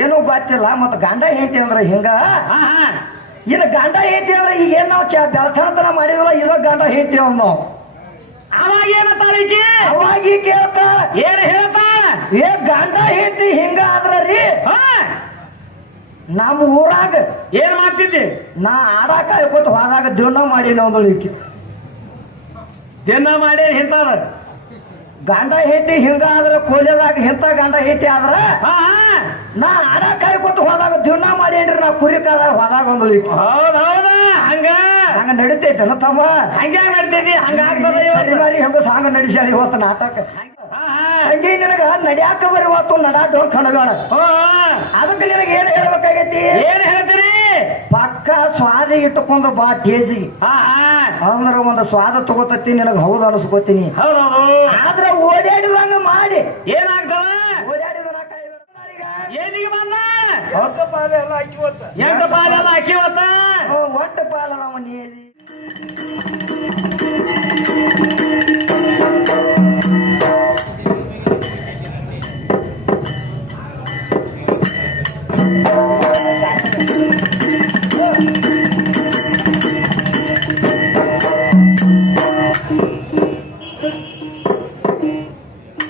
ಏನೂ ಗೊತ್ತಿಲ್ಲ ಮತ್ತು ಗಂಡ ಹೆಂಡತಿ ಅಂದ್ರೆ ಹಿಂಗ? ಇನ್ನು ಗಂಡ ಐತಿ ಅಂದ್ರೆ ಈಗ ಏನ್ ನಾವು ಚಾ ಬೆಳತನತನ ಇರೋ ಇದ ಗಂಡ ಹೆಂಡತಿ ಅವ್ನು? ನಾವು ಅವಾಗ ಏನಂತಾರ ಈಕಿ ಅವಾಗ ಈ ಕೇಳ್ತಾಳ ಏನ್ ಹೇಳ್ತಾ? ಏ ಗಂಡ ಹೆಂಡತಿ ಹಿಂಗ ಆದ್ರ ರೀ? ಹಾ. ನಮ್ಮ ಊರಾಗ ಏನ್ ಮಾಡ್ತಿದ್ದಿ? ನಾ ಆಡಾಕ ಹೋದಾಗ ದಿನ ಮಾಡಿ ಒಂದೊಳಿಕೆ ದಿನ ಮಾಡಿ ಹೇಳ್ತಾರ ಗಂಡ ಹೆತ್ತಿ ಹಿಂಗ ಆದ್ರ ಕೋಲೆದಾಗ ಹಿಂತ ಗಂಡ ಹೆಂಡತಿ ಆದ್ರ ನಾ ಹಾ ಕೈ ಕೊಟ್ಟು ಹೋದಾಗ ದಿನ ಮಾಡೇನ್ರಿ ನಾ ಕುರಿ ಕಾದಾಗ ಹೋದಾಗ ಒಂದು ಹಂಗ? ಹಂಗ ನಡಿತೈತನ ತಮ್ಮ. ಹಂಗ ನಡಿತೈತಿ? ಹಂಗ ಬರಿ ಹೆಂಗ ಸಾಂಗ ನಡೆಸ್ಯಾಳ ಇವತ್ತು ನಾಟಕ. ಹಂಗೆ ನಿನಗ ನಡ್ಯಾಕ ಬರೀ ಇವತ್ತು ನಡಾಟ ಕಣಬೇಡ ಕಣಗಾಡ. ಅದಕ್ಕೆ ನಿನಗೆ ಏನ್ ಹೇಳ್ಬೇಕಾಗೈತಿ? ಏನ್ ಹೇಳ್ತೀರಿ? ಪಕ್ಕ ಸ್ವಾದ ಇಟ್ಟುಕೊಂಡು ಬಾ ಟೇಜಿಗೆ. ಅಂದ್ರೆ ಒಂದು ಸ್ವಾದ ತಗೋತತಿ ನಿನಗೆ ಹೌದು ಅನಿಸ್ಕೋತೀನಿ. ಆದ್ರೆ ಆದ್ರ ಓಡಾಡಿದಂಗ ಮಾಡಿ ಏನಾಗ್ತದ ಓಡಾಡಿದ ನಾ ಕೈ ಬಿಡ್ತಾನ ಈಗ. ಏನಿಗೆ ಬಂದ ಹೊತ್ತ ಪಾಲ ಎಲ್ಲ ಹಾಕಿ ಹೊತ್ತ. ಎಂಟು ಪಾಲೆಲ್ಲ ಹಾಕಿವತ್ತ ಹ್ಞೂ, ಒಟ್ಟ ಪಾಲ ನಮ್ಮ ನೀದಿ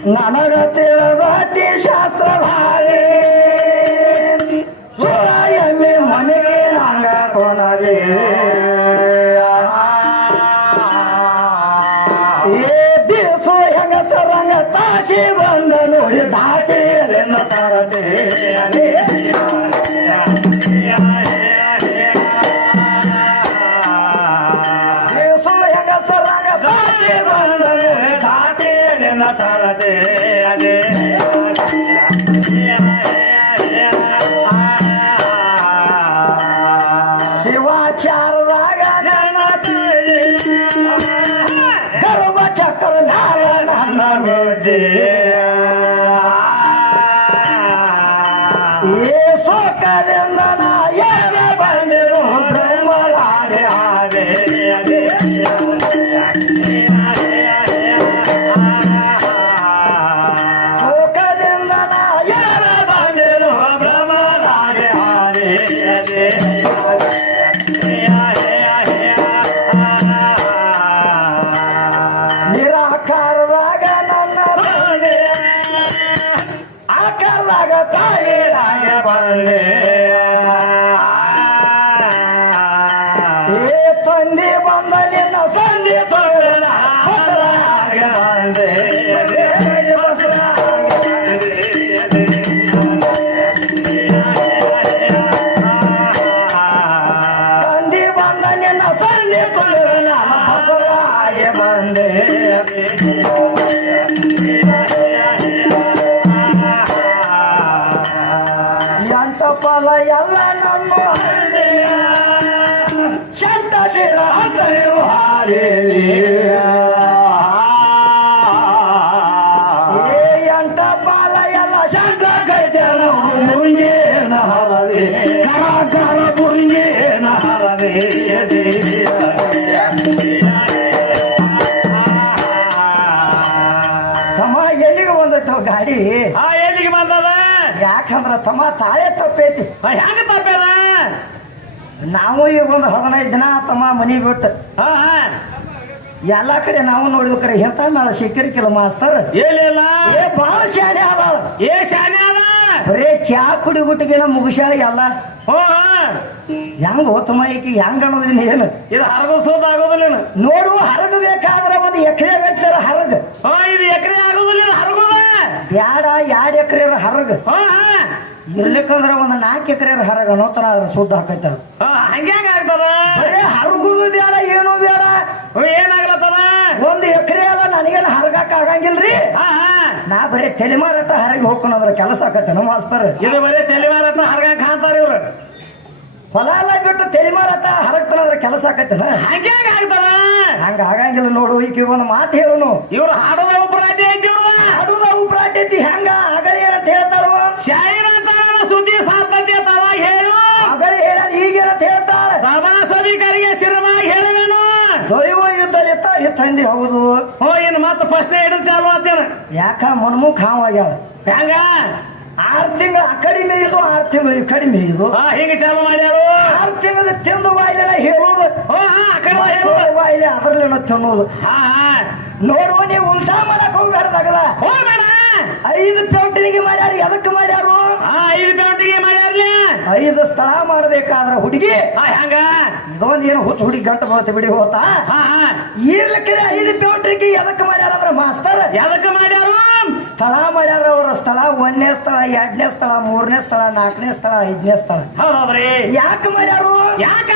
नमरते रघुवती शास्त्र भारे सोळाय मी मनगे रांगा कोणाजे ताशी बंद लोहे धाटे रे नारदे आणि सो सोयंग सरंग ताशी बंद la tarde. ಎಂತ ಫಲ ಎಲ್ಲ ನಮ್ಮ ಶಾಂತ ಶಿರ ಎಂತ ಫಲ ಎಲ್ಲ ಶಾಂತ ಕೈತೇನ ಮುರುಗೇನ ಹರದೆ? ಕರ ಕರ ಮುರುಗೇನ ಹರದೆ? ತಮ್ಮ ಎಲ್ಲಿಗೆ ಬಂದೈತವ ಗಾಡಿ? ಎಲ್ಲಿಗೆ ಬಂದದ? ಯಾಕಂದ್ರ ತಮ್ಮ ತಾಳೆ ತಪ್ಪೈತಿ. ಯಾಕೆ ತಪ್ಪಲ್ಲ ನಾವು ಈಗ ಒಂದು ಹದಿನೈದು ದಿನ ತಮ್ಮ ಮನಿ ಬಿಟ್ಟು. ಹಾ ಹಾ ಎಲ್ಲಾ ಕಡೆ ನಾವು ನೋಡಿದ್ರೆ ಎಂತ ಮೇಳ ಸಿಕ್ಕಿರ್ಕಿಲ್ಲ ಮಾಸ್ತರ್. ಏನಿಲ್ಲ ಏ ಬಾಳ ಶಾನೆ ಅದ ಏ ಶಾನೆ ಅದ ಬರೇ ಚಾ ಕುಡಿ ಗುಟ್ಟಿಗೆ ಮುಗಿಸ್ಯಾಳ ಎಲ್ಲ ಹೋ ಹಾ ಹೆಂಗ್ ಹೋತಮ್ಮ ಈಕಿ ಹೆಂಗ್ ಅನ್ನೋದಿನ ಏನು? ಇದು ಹರಗ ಸೋದ ಆಗೋದಿಲ್ಲ ನೋಡು ಹರಗ ಬೇಕಾದ್ರೆ ಒಂದು ಎಕರೆ ಬೇಕಾದ್ರೆ ಹರಗ. ಹಾ ಇದು ಎಕರೆ ಬ್ಯಾಡ ಎರಡು ಎಕರೆ ಹರಗ? ಇರ್ಲಿಕ್ಕಂದ್ರ ಒಂದು ನಾಲ್ಕು ಎಕರೆ ಹರಗ ನೋತನ ಅದ್ರ ಸುದ್ದ ಹಾಕೈತಾರ ಹಾ ಹಂಗ್ಯಾಂಗ ಆಗ್ತದ? ಹರಗುದು ಬೇಡ ಏನು ಬೇಡ ಏನಾಗ್ಲತ್ತದ ಒಂದು ಎಕರೆ ಅಲ್ಲ ನನಗೇನು ಹರಗಕ್ ಆಗಂಗಿಲ್ರಿ? ನಾ ಬರೀ ತಲೆಮಾರಟ ಹರಗಿ ಹೋಗ್ಕೊಂಡ್ರ ಕೆಲಸ ಆಕತ್ತೇನ ಮಾಸ್ತರ್. ಇದು ಬರೀ ತಲೆಮಾರತ್ನ ಹರಗ ಹಾಕ್ತಾರ ಇವ್ರು. ಹೊಲ ಎಲ್ಲ ಬಿಟ್ಟು ತಲೆಮಾರಟ ಹರಗ್ತಾನಂದ್ರ ಕೆಲಸ ಆಕತ್ತೇನ ಹಂಗೆ ಆಗ್ತಾನ. ಹಂಗ ಆಗಂಗಿಲ್ಲ ನೋಡು ಈಗ ಒಂದು ಮಾತು ಹೇಳುನು. ಇವ್ರು ಹಾಡೋದ ಒಬ್ಬರಾಟಿ ಐತಿ ಹಾಡೋದ ಅಡುಗ ಐತಿ ಹೆಂಗ ಆಗಲಿ ಏನಂತ ಹೇಳ್ತಾಳು ಶಾಯಿರ ಅಂತ ಸುದ್ದಿ ಸಾರ್ತಂತೆ ಅವಾಗ ಹೇಳು. ಆಗಲಿ ಹೇಳ ಈಗೇನಂತ ಹೇಳ್ತಾಳ. ಸಭಾ ಸಭಿಕರಿಗೆ ಶಿರವಾಗಿ ಹೇಳುವೇನು. ದೈವ ಯುದ್ಧದಲ್ಲಿ ಎತ್ತ ಎತ್ತಂದಿ ಹೌದು. ಹೋ ಏನು ಮತ್ತೆ ಫಸ್ಟ್ ಹಿಡಿದು ಚಾಲು ಆತೇನ ಯಾಕ ಮನ್ಮುಖ ಹಾವಾಗ್ಯಾಳ ಹೆಂಗ? ಆರು ತಿಂಗಳ ಕಡಿಮೆ ಇದು ಆರ್ ತಿಂಗಳು ಕಡಿಮೆ ಇದು ಹೇಗೆ ಚಾಲು ಮಾಡ್ಯಾರು? ಆರು ತಿಂಗಳ ತಿಂದು ಬಾಯಿಲೆನ ಹೇಳೋದು. ಬಾಯಿಲೆ ತಿನ್ನೋದು ಹಾ ಹಾ. ನೋಡುವ ನೀವು ಉಲ್ಟಾ ಮಾಡಕ್ ಹೋಗ್ಬಾರ್ದಾಗಲ್ಲ. ಐದು ಪೌಂಟಿಗೆ ಮಾಡ್ಯಾರ ಎದಕ್ಕೆ ಮಾಡ್ಯಾರು? ಐದು ಪೌಂಟಿಗೆ ಮಾಡ್ಯಾರ್ಲಿ? ಐದು ಸ್ಥಳ ಮಾಡಬೇಕಾದ್ರೆ ಹುಡುಗಿ. ಹೆಂಗ? ಇದೊಂದ್ ಏನು ಹುಚ್ಚ ಹುಡುಗಿ ಗಂಟು ಹೋತ ಬಿಡಿ ಹೋತ. ಇರ್ಲಿಕ್ಕೆ ಐದು ಪೌಂಟ್ರಿಗೆ ಎದಕ್ಕೆ ಮಾಡ್ಯಾರ ಅಂದ್ರ ಮಾಸ್ತರ್? ಎದಕ್ಕೆ ಮಾಡ್ಯಾರು? ಸ್ಥಳ ಮಾಡ್ಯಾರ ಅವರ ಸ್ಥಳ ಒಂದನೇ ಸ್ಥಳ ಎರಡನೇ ಸ್ಥಳ ಮೂರನೇ ಸ್ಥಳ ನಾಲ್ಕನೇ ಸ್ಥಳ ಐದನೇ ಸ್ಥಳ. ಹೌದ್ರಿ ಯಾಕೆ ಮಾಡ್ಯಾರು? ಯಾಕ?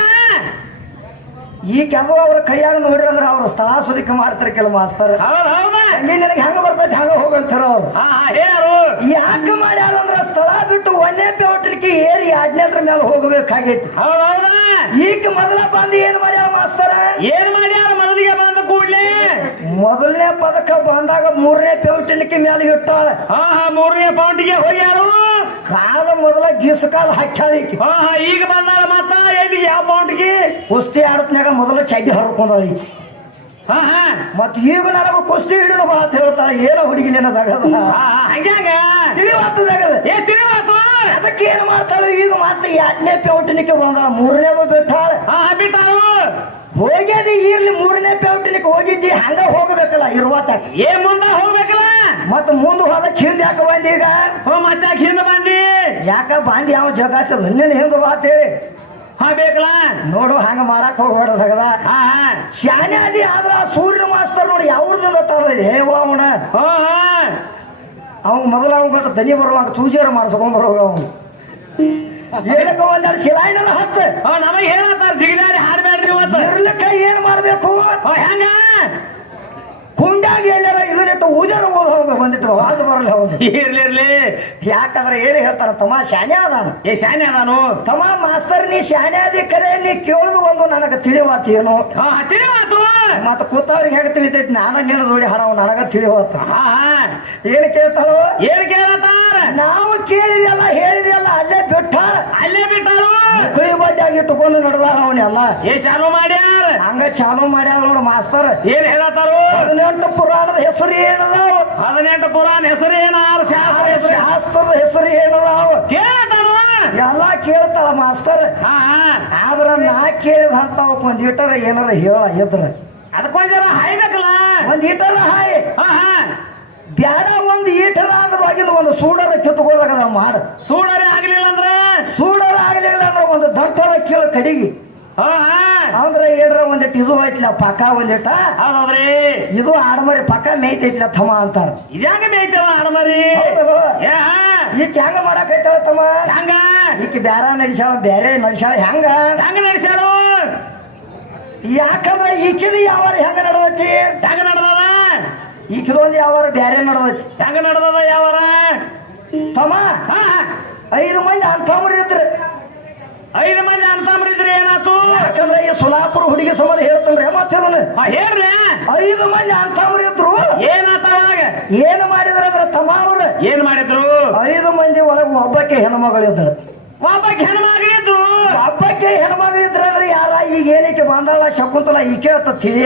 ಈ ಕೆಲವು ಅವ್ರ ಕೈಯಾಗ ನೋಡ್ರಿ ಅಂದ್ರೆ ಅವ್ರ ಸ್ಥಳ ಸುದಿಕ ಮಾಡ್ತಾರೆ ಕೆಲವು ಮಾಸ್ತರ್. ಹಂಗೆ ನಿನಗೆ ಹೆಂಗ ಬರ್ತೈತಿ ಹಂಗ ಹೋಗಂತಾರ ಅವ್ರು. ಹೇಳ್ಯಾರು. ಯಾಕೆ ಮಾಡ್ಯಾರ ಅಂದ್ರ ಸ್ಥಳ ಬಿಟ್ಟು ಒಂದೇ ಪೇಟ್ರಿಕೆ ಏರಿ ಎರಡನೇದ್ರ ಮೇಲೆ ಹೋಗ್ಬೇಕಾಗೈತಿ. ಈಗ ಮೊದಲ ಬಂದು ಏನ್ ಮಾಡ್ಯಾರ ಮಾಸ್ತಾರ? ಏನ್ ಮಾಡ್ಯಾರ? ಮೊದಲಿಗೆ ಬಂದ ಕೂಡ್ಲಿ. ಮೊದಲನೇ ಪದಕ ಬಂದಾಗ ಮೂರನೇ ಪೆಂಟನಿಕೆ ಮೇಲೆ ಇಟ್ಟಾಳ. ಹಾ ಹಾ ಮೂರನೇ ಪೌಂಟಿಗೆ ಹೋಗ್ಯಾರು ಕಾಲ ಮೊದಲ ಗೀಸು ಕಾಲ ಹಾಕ್ಯಾಳ ಈಕಿ. ಹಾ ಹಾ ಈಗ ಬಂದಾಳ ಮತ್ತ? ಎಲ್ಲಿ ಯಾವ ಪೌಂಟಿಗೆ ಕುಸ್ತಿ ಆಡತ್ನಾಗ ಮೊದಲು ಚಡ್ಡಿ ಹರ್ಕೊಂಡಾಳ ಈಕಿ. ಹಾ ಹಾ ಮತ್ ಈಗ ನನಗ ಕುಸ್ತಿ ಹಿಡಿದು ಬಾ ಅಂತ ಹೇಳ್ತಾಳ. ಏನೋ ಹುಡುಗಿ ನೆನದಾಗದ ಹಾ ಹಾ ಹಂಗ್ಯಾಗ ತಿಳಿವಾತದಾಗ ಏ ತಿರುವಾತು ಅದಕ್ಕೆ ಏನ್ ಮಾಡ್ತಾಳು? ಈಗ ಮತ್ತೆ ಎರಡನೇ ಪೆಂಟನಿಕೆ ಬಂದಾಳ. ಮೂರನೇ ಬಿಟ್ಟಾಳ. ಹಾ ಬಿಟ್ಟಾರು ಹೋಗ್ಯದಿ ಇರ್ಲಿ ಮೂರನೇ ಪೆಂಟನಿಕೆ ಹೋಗಿದ್ದಿ ಹಂಗ ಹೋಗ್ಬೇಕಲ್ಲ ಇರುವಾತ ಏ ಮುಂದ ಹೋಗ್ಬೇಕಲ್ಲ? ಮತ್ ಮುಂದೆ ಹೋದಕ್ ಹಿಂದ್ ಯಾಕ ಬಂದಿ ಈಗ? ಹೋ ಮತ್ತೆ ಹಿಂದ ಬಂದಿ? ಯಾಕ ಬಂದಿ? ಯಾವ ಜಗಾತದ ನಿನ್ನ ಹಿಂಗ ಬಾತೇಳಿ ಹಾ ಬೇಕಲ್ಲ? ನೋಡು ಹಂಗ ಮಾಡಕ್ ಹೋಗ್ಬೇಡದಾಗದ ಶಾನೆ ಅದಿ ಆದ್ರ ಸೂರ್ಯ ಮಾಸ್ತರ್ ನೋಡಿ ಯಾವ್ರದಿಂದ ತಂದಿದೆ ಹೇವ ಅವನ. ಹೋ ಅವ್ನ್ ಮೊದಲ ಅವ್ನ ಗಂಟ ದನಿ ಬರುವಾಗ ಚೂಜಾರ ಮಾಡಿಸ್ಕೊಂಡ್ ಬರುವಾಗ ಅವನು. ಹೇಳಕ್ಕ ಒಂದೆರಡು ಶಿಲಾಯಿನ ಹತ್ತು ನಮಗ್ ಹೇಳತ್ತಾರ ಜಿಗಿದಾರಿ ಇವತ್ತು ಇರ್ಲಿಕ್ಕ ಏನ್ ಮಾಡ್ಬೇಕು? ಹೆಂಗ? ಕುಂಡಾಗಿ ಎಲ್ಲಾರ ಇದನ್ನಿಟ್ಟು ಊಜರ ಓದ್ ಹೋಗ ಬಂದಿಟ್ಟು ವಾದ ಬರಲ್ಲ ಹೌದು ಇರ್ಲಿ ಇರ್ಲಿ. ಯಾಕಂದ್ರೆ ಏನ್ ಹೇಳ್ತಾರ ತಮ್ಮ ಶಾನೆ ಅದಾನ ಏ ಶಾನೆ ನಾನು? ತಮ್ಮ ಮಾಸ್ತರ್ ನೀ ಶಾನೆ ಅದಿ ಕರೆ ನೀ ಕೇಳುದು ಒಂದು ನನಗ ತಿಳಿವಾತೇನು ಹಾ ತಿಳಿವಾತು. ಮತ್ತ ಕೂತವ್ರಿಗೆ ಹೇಗೆ ತಿಳಿತೈತಿ? ನಾನ ನಿನ್ನ ನೋಡಿ ಹಣ ನನಗ ತಿಳಿವಾತ. ಏನ್ ಕೇಳ್ತಾಳೋ? ಏನ್ ಕೇಳತ್ತಾರ ನಾವು ಕೇಳಿದೆಲ್ಲ ಹೇಳಿದೆಲ್ಲ ಅಲ್ಲೇ ಬಿಟ್ಟ ಅಲ್ಲೇ ಬಿಟ್ಟಾರು ಕುಳಿ ಬಡ್ಡಿಯಾಗಿ ಇಟ್ಟುಕೊಂಡು ನಡೆದಾರ ಅವನೆಲ್ಲ ಏ ಚಾಲು ಮಾಡ್ಯಾರ. ಹಂಗ ಚಾಲು ಮಾಡ್ಯಾರ ನೋಡು ಮಾಸ್ತರ್. ಏನ್ ಹೇಳತ್ತಾರು? ಹದಿನೆಂಟು ಪುರಾಣದ ಹೆಸರು ಏನದಾವ? ಹದಿನೆಂಟು ಪುರಾಣ ಹೆಸರು ಏನಾರ ಶಾಸ್ತ್ರ ಹೆಸರು ಶಾಸ್ತ್ರದ ಹೆಸರು ಏನದಾವ? ಎಲ್ಲ ಕೇಳ್ತಾಳ ಮಾಸ್ತರ್. ಹಾ ಹಾ. ಆದ್ರ ನಾ ಕೇಳಿದ ಅಂತ ಒಂದ್ ಇಟ್ಟರ ಏನಾರ ಹೇಳ ಎದ್ರ. ಅದಕ್ಕೊಂದಿರ ಹಾಯ್ ಹಾಯ್ಬೇಕಲ್ಲ ಒಂದ್ ಇಟ್ಟರ ಹಾಯ್. ಬ್ಯಾಡ ಒಂದ್ ಈಟರ ಅಂದ್ರ ಆಗಿಲ್ಲ ಒಂದು ಸೂಡರ ಕಿತ್ಕೋದಾಗ ಮಾಡ. ಸೂಡರ ಆಗ್ಲಿಲ್ಲ ಅಂದ್ರ? ಸೂಡರ ಆಗ್ಲಿಲ್ಲ ಅಂದ್ರೆ ಒಂದು ದಟ್ಟರ ಕೇಳ ಕಡಿಗಿ. ಹಾ. ಅಂದ್ರ ಏನ್ರ ಒಂದಿಟ್ಟು ಇದು ಹೋಯ್ತಿಲ್ಲ ಪಕ್ಕ ಒಂದಿಟ ಹೌದ್ರಿ ಇದು ಆಡಮರಿ ಪಕ್ಕ ಮೇಯ್ತೈತಿಲ್ಲ ತಮ್ಮ ಅಂತಾರ. ಇದ್ಯಾಂಗ ಮೇಯ್ತವ ಆಡಮರಿ ಈಕ ಹೆಂಗ ಮಾಡಕೈತವ ತಮ್ಮ? ಹೆಂಗ? ಈಕ ಬ್ಯಾರ ನಡೆಸಾವ ಬ್ಯಾರೆ ನಡಿಸಾಳ ಹೆಂಗ? ಹೆಂಗ ನಡೆಸ್ಯಾಳು? ಯಾಕಂದ್ರ ಈಕಿದ ಯಾವಾರ ಹೆಂಗ ನಡವತಿ ಹೆಂಗ ನಡ್ದದ? ಈಕಿದೊಂದು ಯಾವಾರ ಬ್ಯಾರೆ ನಡವತಿ ಹೆಂಗ ನಡ್ದದ ಯಾವಾರ? ತಮ್ಮ. ಐದು ಮಂದಿ ಅಂತಮ್ರ ಇದ್ರು. ಐದು ಮಂದಿ ಅನ್ಸಾಮ್ರಿದ್ರೆ ಏನಾತು ಯಾಕಂದ್ರೆ ಈ ಸುಲಾಪುರ ಹುಡುಗಿ ಸಂಬಂಧ ಹೇಳ್ತಂದ್ರೆ ಮತ್ತೆ ಹೇಳ್ರಿ. ಐದು ಮಂದಿ ಅನ್ಸಾಮ್ರಿ ಇದ್ರು ಏನಾತ ಅವಾಗ? ಏನ್ ಮಾಡಿದ್ರ ಅಂದ್ರ ತಮ್ಮ ಅವ್ರ? ಏನ್ ಮಾಡಿದ್ರು? ಐದು ಮಂದಿ ಒಳಗ ಒಬ್ಬಕ್ಕೆ ಹೆಣ್ಮಗಳಿದ್ರು. ಒಬ್ಬಕ್ಕೆ ಹೆಣ್ಮ ಹೆಣ್ಮಗಳಿದ್ರ ಅಂದ್ರೆ ಯಾರ? ಈಗ ಏನಕ್ಕೆ ಬಂದಾಳ? ಶಕುಂತಲ ಈ ಅಂತ ತಿಳಿ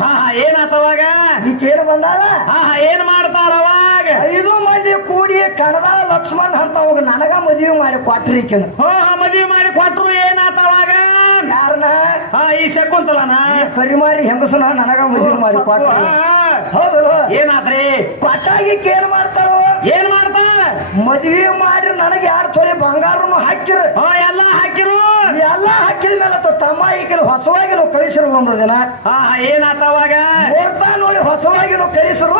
ಹಾ ಹಾ ಏನಾತವಾಗ ಈಕೆ ಏನ್ ಬಂದಾಳ? ಹಾ ಹಾ ಏನ್ ಮಾಡ್ತಾರ ಅವಾಗ? ಐದು ಮಂದಿ ಕೂಡಿ ಕಣದ ಲಕ್ಷ್ಮಣ್ ಅಂತ ಅವಾಗ ನನಗ ಮದುವೆ ಮಾಡಿ ಕೊಟ್ರಿ ಈಕಿನ. ಹೋ ಹಾ ಮದ್ವಿ ಮಾಡಿ ಕೊಟ್ರು ಏನಾತವಾಗ ಯಾರನ ಹಾ ಈ ಶಕುಂತಲನ? ಕರಿಮಾರಿ ಹೆಂಗಸನ ನನಗ ಮದುವೆ ಮಾಡಿ ಕೊಟ್ರು. ಹೌದು ಏನಾತ್ರಿ? ಕೊಟ್ಟಾಗಿ ಏನ್ ಮಾಡ್ತಾರೋ ಏನ್ ಮದ್ವೆ ಮಾಡಿ ನನಗೆ ಯಾರು ತೊಲೆ ಬಂಗಾರನು ಹಾಕಿರ. ಎಲ್ಲ ಹಾಕಿರು. ಎಲ್ಲ ಹಾಕಿದ ಮೇಲೆ ತಮ್ಮ ಈಗ ಹೊಸವಾಗಿ ನಾವು ಕಳಿಸಿರು ಒಂದು ದಿನ. ಏನಾತವಾಗ ನೋಡ್ತಾ ನೋಡಿ ಹೊಸವಾಗಿ ನಾವು ಕಳಿಸಿರು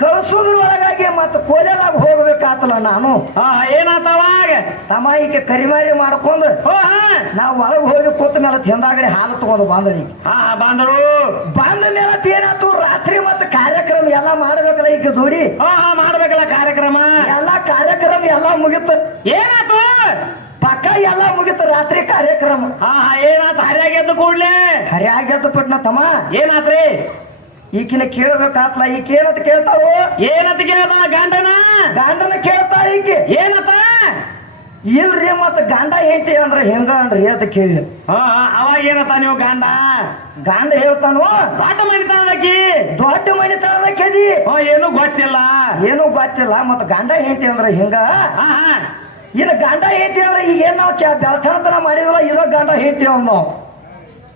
ಹಾ ಹಾ ಕಳಿಸೋದ್ರ ಒಳಗಾಗಿ ಮತ್ತೆ ಕೋಲೆದಾಗ ಹೋಗ್ಬೇಕಾತಲ್ಲ ನಾನು ಏನಾತವಾಗ ತಮ್ಮ ಈಕೆ ಕರಿಮಾರಿ ಮಾಡ್ಕೊಂಡು ನಾವು ಒಳಗೆ ಹೋಗಿ ಕೂತ ಮೇಲೆ ತಿಂದಾಗಡೆ ಹಾಲು ತಗೊಂಡು ಬಂದ್ರಿ ಹಾ ಬಂದರು. ಬಂದ ಮೇಲೆ ಏನಾಯ್ತು ರಾತ್ರಿ ಮತ್ತೆ ಕಾರ್ಯಕ್ರಮ ಎಲ್ಲ ಮಾಡ್ಬೇಕಲ್ಲ ಈಗ ಜೋಡಿ? ಮಾಡ್ಬೇಕಲ್ಲ ಕಾರ್ಯಕ್ರಮ. ಎಲ್ಲ ಕಾರ್ಯಕ್ರಮ ಎಲ್ಲ ಮುಗಿತು. ಏನಾತು? ಪಕ್ಕ ಎಲ್ಲ ಮುಗಿತು ರಾತ್ರಿ ಕಾರ್ಯಕ್ರಮ. ಹಾ ಹಾ ಏನಾತ? ಹರಿಯಾಗೆದ್ದು ಕೂಡ್ಲೆ? ಹರಿ ಆಗ್ಯದ ಪಟ್ನ ತಮ್ಮ ಏನಾತ್ರಿ? ಈಕಿನ ಕೇಳ್ಬೇಕಾತ್ಲ ಈಕೆ ಏನಂತ ಕೇಳ್ತಾರೋ ಏನಂತ ಕೇಳ್ದ ಗಂಡನ? ಗಂಡನ ಕೇಳ್ತಾಳ ಈಕೆ. ಏನತ್ತ ಇಲ್ರಿ ಮತ್ತ ಗಂಡ ಐತಿ ಅಂದ್ರೆ ಹೆಂಗ ಅನ್ರಿ ಅಂತ ಕೇಳಿ. ಅವಾಗ ಏನಪ್ಪ ನೀವು ಗಂಡ? ಗಂಡ ಹೇಳ್ತಾನು? ದೊಡ್ಡ ಮನಿತಾನಕಿ ದೊಡ್ಡ ಮನೆತನದ ಕೆದಿ ಹೋ ಏನು ಗೊತ್ತಿಲ್ಲ. ಏನು ಗೊತ್ತಿಲ್ಲ ಮತ್ತ ಗಂಡ ಐತಿ ಅಂದ್ರೆ ಹೆಂಗ? ಹಾ ಗಾಂಡ ಇನ್ನು ಗಂಡ ಐತಿ ಅಂದ್ರ ಈಗ ಏನ್ ನಾವು ಬೆಳತನತನ ಮಾಡಿದ್ವಲ್ಲ ಇರೋ ಗಂಡ ಐತಿ ಅವನು ನಾವು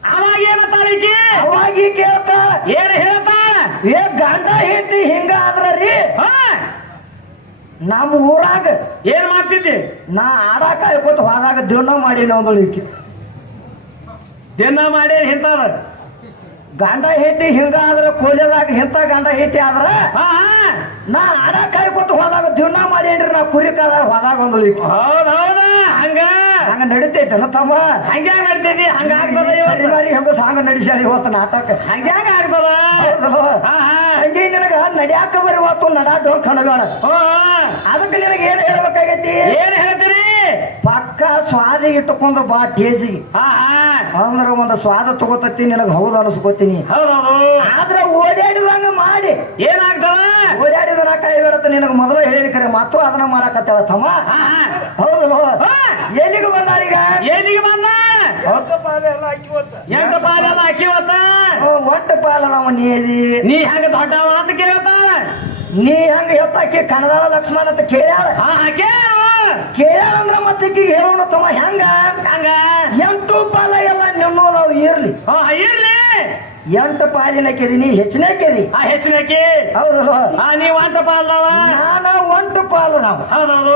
ಅವಾಗ ಏನತ್ತಾಳಿಕಿ ಅವಾಗ ಈ ಕೇಳ್ತಾಳ ಏನ್ ಹೇಳ್ತಾ ಏ ಗಂಡ ಐತಿ ಹಿಂಗ ಆದ್ರ ರೀ? ಹಾ. ನಮ್ಮ ಊರಾಗ ಏನ್ ಮಾಡ್ತಿದ್ದಿ? ನಾ ಆಡಾಕ ಕಾಯ್ಕೋತ ಹೋದಾಗ ದಿನ ಮಾಡಿ ಈಕಿ. ದಿನ ಮಾಡಿ ಹಿಂತಾವ ಗಂಡ ಐತಿ ಹಿಂಗ ಆದ್ರ ಕೋಲಿದಾಗ ಹಿಂತ ಗಂಡ ಐತಿ ಆದ್ರ? ನಾ ಆಡಾಕ ಕಾಯ್ಕೋತ ಹೋದಾಗ ದಿನ ಮಾಡೇನ್ರಿ ನಾ ಕುರಿ ಕಾದಾಗ ಹೋದಾಗ ಒಂದಳಿಕೆ ಹೌದ್ ಹೌದ. ಹಂಗ ಹಂಗ ನಡಿತೈತನ ತಮ್ಮ? ಹಂಗ್ಯಾಗ ನಡ್ತೈತಿ ಹಂಗ ಆಗ್ತದ ಇವತ್ತು? ಬಾರಿ ಹೆಂಗ ಸಾಂಗ ನಡಿಸ್ಯಾರ ಇವತ್ತು ನಾಟಕ. ಹಂಗ್ಯಾಗ ಆಗ್ತದ ಹಂಗೆ ನಿನಗ ನಡ್ಯಾಕ ಬರುವತ್ತು ನಡಾಡೋ ಕಣಗಾಣ. ಅದಕ್ಕೆ ನಿನಗೆ ಏನ್ ಹೇಳ್ಬೇಕಾಗೈತಿ? ಏನ್ ಹೇಳ್ತೀರಿ? ಪಕ್ಕ ಸ್ವಾದ ಇಟ್ಟುಕೊಂಡು ಬಾ ಟೇಜಿಗೆ ಅಂದ್ರ ಒಂದು ಸ್ವಾದ ತಗೋತತಿ ನಿನಗ ಹೌದು ಅನಿಸ್ಕೋತೀನಿ. ಆದ್ರೆ ಆದ್ರ ಓಡಾಡಿದಂಗ ಮಾಡಿ. ಏನಾಗ್ತಾವ ಓಡಾಡಿದ ಕೈ ಬಿಡತ್ತ ನಿನಗ ಮೊದಲು ಹೇಳಿ ಕರೆ ಮತ್ತು ಅದನ್ನ ಮಾಡಕತ್ತಾಳ ತಮ್ಮ. ಹೌದು. ಎಲ್ಲಿಗೆ ಬಂದಾರೀಗ ಏನಿಗೆ ಬಂದ. ಎಂಟ ಪಾಲೆಲ್ಲ ಹಾಕಿವತ್ತ ಒಟ್ಟು ಪಾಲ ನಾವು ನೀದಿ ನೀ ಹೆಂಗ ದೊಡ್ಡವ ಅಂತ ಕೇಳ್ತಾಳ ನೀ ಹಂಗ ಎತ್ತಾಕಿ ಕನ್ನಡ ಲಕ್ಷ್ಮಣ ಅಂತ ಕೇಳ್ಯಾಳ? ಹಾಕೇನು ಕೇಳ್ಯಾಳ ಅಂದ್ರ ಮತ್ತೆ ಹೇಳೋಣ ತಮ್ಮ ಹೆಂಗ? ಹೆಂಗ? ಎಂಟು ಪಾಲ ಎಲ್ಲ ನಿನ್ನೋ ನಾವು ಇರ್ಲಿ ಹಾ ಇರ್ಲಿ. ಎಂಟು ಪಾಲಿನ ಕೆದಿ ನೀ ಹೆಚ್ಚಿನ ಕೆದಿ ಆ ಹೆಚ್ಚಿನಕಿ ಹೌದಲ್ವ ಆ ನೀವ್ ಒಂಟ ಪಾಲ್ದವ? ನಾನ ಒಂಟು ಪಾಲು ನಾವು. ಹೌದೌದು.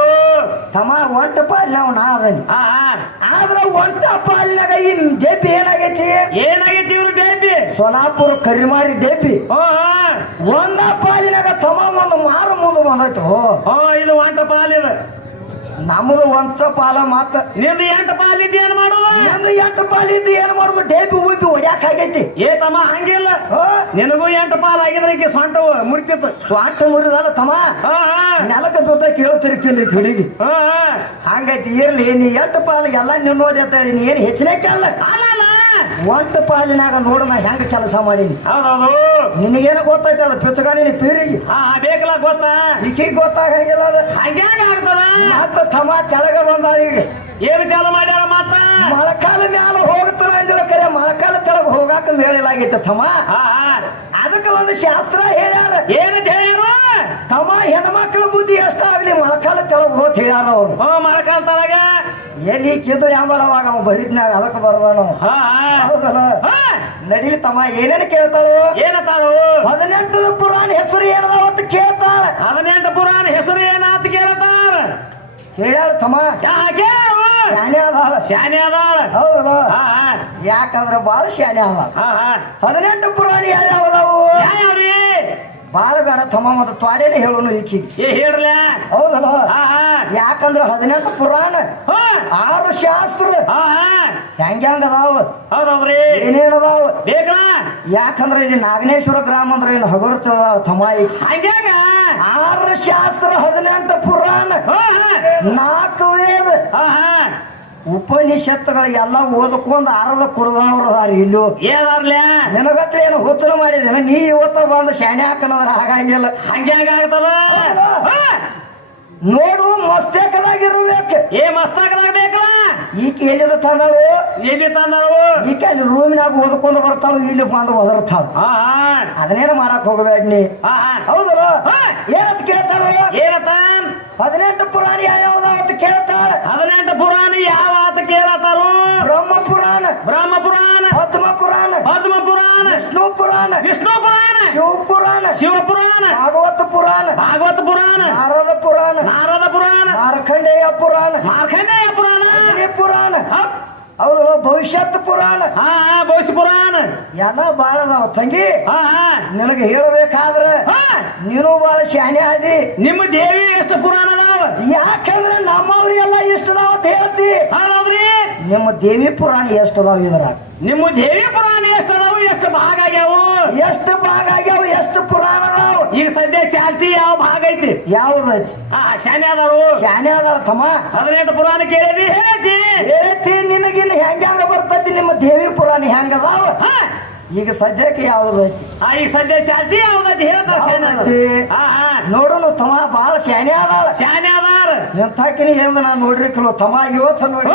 ತಮ್ಮ ಒಂಟು ಪಾಲ್ ನಾವು ನಾ ಆದ್ರೆ ಆದ್ರ ಒಂಟ ಪಾಲಿನಾಗ ಈ ಡೇಪಿ ಏನಾಗೈತಿ? ಏನಾಗೈತಿ ಇವ್ರು ಡೇಪಿ? ಸೋಲಾಪುರ ಕರಿಮಾರಿ ಡೇಪಿ. ಒಂದ ಪಾಲಿನಾಗ ತಮ ಒಂದು ಮಾರು ಮುಂದೆ ಬಂದೈತು ಇದು ಒಂಟ ಪಾಲಿದ ನಮ್ದು ಒಂದ್ ಪಾಲ ಮಾತ. ನಿಂದು ಎಂಟ ಪಾಲಿದ್ದು ಏನ್ ಮಾಡೋದು? ನಮ್ದು ಎಂಟು ಪಾಲಿದ್ದು ಏನ್ ಮಾಡುದು? ಡೇಪಿ ಉಬ್ಬಿ ಹೊಡ್ಯಾಕ ಆಗೈತಿ. ಏ ತಮ್ಮ ಹಂಗಿಲ್ಲ. ನಿನಗೂ ಎಂಟು ಪಾಲ್ ಆಗಿದ್ರೆ ಸೊಂಟ ಮುರಿತಿತ್ತು. ಸ್ವಾರ್ಥ ಮುರಿದಲ್ಲ ತಮ್ಮ? ನೆಲಕ್ಕೆ ಜೊತೆ ಕೇಳ್ತಿರ್ಕಿಲ್ಲ ಈ ಹುಡುಗಿ. ಹಂಗೈತಿ ಇರ್ಲಿ ನೀ ಎಂಟು ಪಾಲು ಎಲ್ಲ ನಿನ್ನೋದಿ ಅಂತ ಹೇಳಿ ನೀ ಏನ್ ಹೆಚ್ಚಿನ ಅಲ್ಲಲ್ಲ ಒಂಟು ಪಾಲಿನಾಗ ನೋಡು ನಾ ಹೆಂಗ ಕೆಲಸ ಮಾಡೀನಿ. ಹೌದೌದು. ನಿನಗೇನು ಗೊತ್ತೈತೆ ಅದು? ಪಿಚ್ಚಗ ನೀನು ಪೀರಿಗೆ ಹಾ ಹಾ ಬೇಕಲ್ಲ ಗೊತ್ತಾ? ಈಕಿಗೆ ಗೊತ್ತಾಗಂಗಿಲ್ಲ ಅದು. ಹಂಗ್ಯಾಂಗ ಆಗ್ತದ ಮತ್ತ ತಮ್ಮ ಕೆಳಗ ಬಂದ ಈಗ. ಏನು ಚಾಲು ಮಾಡ್ಯಾರ ಮಾತ್ರ ಮೊಳಕಾಲ ಮ್ಯಾಲ ಹೋಗ್ತಾನ ಅಂದಿಲ್ಲ ಕರೆ ಮೊಳಕಾಲ ಕೆಳಗ ಹೋಗಾಕ ಮೇಳಿಲಾಗೈತೆ ತಮ್ಮ. ಹಾ ಹಾ. ಅದಕ್ಕೆ ಒಂದು ಶಾಸ್ತ್ರ ಹೇಳ್ಯಾರ. ಏನು ಹೇಳ್ಯಾರ? ತಮ್ಮ ಹೆಣ್ಮಕ್ಳ ಬುದ್ಧಿ ಎಷ್ಟಾಗ್ಲಿ ಮೊಳಕಾಲ ಕೆಳಗ ಹೋತ್ ಹೇಳ್ಯಾರ ಅವ್ರು. ಮಳಕಾಲ ಮರಕಾಲ್ತವಾಗ ಎಲ್ಲಿ ಕಿದ್ದು ಅವಾಗ ಅವ ಬರಿದ್ನಾಗ ಅದಕ್ಕೆ ನಾವು ಹಾ ಹಾ. ಹೌದಲ್ಲ ಹಾ. ನಡಿಲಿ ತಮ್ಮ ಏನೇನು ಕೇಳ್ತಾಳು? ಏನತ್ತಾರು ಹದಿನೆಂಟು ಪುರಾಣ ಹೆಸರು ಏನದ ಅವತ್ತು ಕೇಳ್ತಾಳ. ಹದಿನೆಂಟು ಪುರಾಣ ಹೆಸರು ಏನಾತ ಕೇಳ್ತಾರ ಹೇಳ್ಯಾಳ ತಮ್ಮ. ಯಾ ಕೇಳು. ಶಾನೆ ಅದಾಳ. ಶಾನೆ ಅದಾಳ. ಹೌದಲ್ಲ ಯಾಕಂದ್ರ ಬಾಳ ಶಾನೆ ಅದಾಳ. ಹದಿನೆಂಟು ಪುರಾಣ ಯಾವ್ಯಾವದಾವು? ಯಾವ್ರಿ ಬಾಳ ಬೇಡ ತಮ್ಮ ಮತ್ತು ತ್ವಾಡೇನೆ ಹೇಳೋನು ಈಕಿ. ಏ ಹೇಳ್ರಲ್ಲ ಹೌದಲ್ಲ? ಯಾಕಂದ್ರ ಹದಿನೆಂಟು ಪುರಾಣ ಆರು ಶಾಸ್ತ್ರ. ಹಾ ಹಾ. ಹೆಂಗ್ ಹೆಂಗ್ ಅದಾವ ಹೌದೌದ್ರಿ. ಏನೇನ್ ಅದಾವ ಬೇಕಲ್ಲ? ಯಾಕಂದ್ರ ಇಲ್ಲಿ ನಾಗನೇಶ್ವರ ಗ್ರಾಮ ಅಂದ್ರೆ ಏನು ಹಗುರತ ತಮ್ಮ ಹಂಗ್ಯಾಗ? ಆರು ಶಾಸ್ತ್ರ ಹದಿನೆಂಟು ಪುರಾಣ. ನಾಲ್ಕು ವೇದ. ಹಾ ಹಾ ಉಪನಿಷತ್ತುಗಳು ಎಲ್ಲ ಓದ್ಕೊಂಡು ಅರ್ಧ ಕುಡ್ದವ್ರು ಅದಾರ ಇಲ್ಲೂ. ಏನಾರ್ಲ್ಯಾ ನಿನಗತ್ಲೆ ಏನು ಹುಚ್ಚಲು ಮಾಡಿದ ನೀ ಇವತ್ತ ಬಂದು ಶಾಣೆ ಹಾಕನಂದ್ರ ಹಾಗಂಗಿಲ್ಲ ಹಂಗ್ಯಾಗ ಆಗ್ತದ. ನೋಡು ಮಸ್ತೇಕದಾಗಿರ್ಬೇಕು. ಏ ಮಸ್ತಾಗದಾಗ ಬೇಕಲ್ಲ ಈಕೆ ಎಲ್ಲಿರು ತಂದಳು? ಎಲ್ಲಿ ತಂದಳು? ಈಕೆ ಅಲ್ಲಿ ರೂಮಿನಾಗ ಓದ್ಕೊಂಡು ಬರ್ತಾಳು ಇಲ್ಲಿ ಬಂದು ಒದರ್ತಾಳು. ಅದನ್ನೇನು ಮಾಡಕ್ ಹೋಗಬೇಡ ನೀ. ಹೌದಲ್ಲ? ಏನತ್ ಏನಂತ ಏನಪ್ಪ? ಹದಿನೆಂಟು ಪುರಾಣ ಯಾವ್ಯಾವ್ದ ಅಂತ ಕೇಳ್ತಾಳ ಹದಿನೆಂಟು ಪುರಾಣ ಯಾವ ಆತ ಕೇಳತ್ತಾರು ಬ್ರಹ್ಮ ಪುರಾಣ ಬ್ರಹ್ಮ ಪುರಾಣ ಪದ್ಮ ಪುರಾಣ ಪದ್ಮ ಪುರಾಣ ವಿಷ್ಣು ಪುರಾಣ ವಿಷ್ಣು ಪುರಾಣ ಶಿವ ಪುರಾಣ ಶಿವ ಪುರಾಣ ಭಾಗವತ ಪುರಾಣ ಭಾಗವತ ಪುರಾಣ ನಾರದ ಪುರಾಣ ನಾರದ ಪುರಾಣ ಮಾರ್ಕಂಡೇಯ ಪುರಾಣ ಮಾರ್ಕಂಡೇಯ ಪುರಾಣ ಅಗ್ನಿ ಪುರಾಣ ಹೌದು ಭವಿಷ್ಯತ್ ಪುರಾಣ. ಹಾ ಭವಿಷ್ಯ ಪುರಾಣ. ಎಲ್ಲ ಬಾಳ ಅದಾವ ತಂಗಿ. ಹಾ ಹಾ. ನಿನಗೆ ಹೇಳಬೇಕಾದ್ರೆ ನೀನು ಬಾಳ ಶಾಣೆ ಆದಿ. ನಿಮ್ಮ ದೇವಿ ಎಷ್ಟು ಪುರಾಣ ಅದಾವ? ಯಾಕಂದ್ರೆ ನಮ್ಮವ್ರಿಗೆಲ್ಲ ಇಷ್ಟ ಅದಾವ ಅಂತ ಹೇಳ್ತಿ. ಹೌದೌದ್ರಿ ನಿಮ್ಮ ದೇವಿ ಪುರಾಣ ಎಷ್ಟು ಅದಾವ ಇದ್ರ ನಿಮ್ಮ ದೇವಿ ಪುರಾಣ ಎಷ್ಟು ಅದಾವ ಎಷ್ಟು ಭಾಗ ಆಗ್ಯಾವ? ಎಷ್ಟು ಭಾಗ ಆಗ್ಯಾವ ಐತಿ ಯಾವ್ದೈತಿ ಆ ಶಾನೆ ಅದಾರು ಶಾನೆ ಅದಾವ ತಮ್ಮ? ಹದಿನೆಂಟು ಪುರಾಣ ಕೇಳಿದಿ? ಹೇಳ್ತಿ ಹೇಳ್ತಿ ನಿನಗಿನ್ನ ಹೆಂಗ ಹೆಂಗ ಬರ್ತೈತಿ? ನಿಮ್ಮ ದೇವಿ ಪುರಾಣ ಹೆಂಗ ಅದಾವ? ಈಗ ಸದ್ಯಕ್ಕೆ ಯಾವ್ದೈತಿ ಐತಿ ಆ ಈಗ ಸದ್ಯ ಚಾಲ್ತಿ ಯಾವ್ದೈತಿ ಹೇಳ್ತಾರ ಶಾನೆ ಹಾ ನೋಡೋಣ ತಮ್ಮ ಬಹಳ ಶಾನೆ ಅದಾರ ಶಾನೆ ಅದಾರ ಎಂತಾಕಿನ ಏನ್ ನಾ ನೋಡ್ರಿ ಕೆಲವು ತಮ್ಮ ಇವತ್ತು ನೋಡಿ.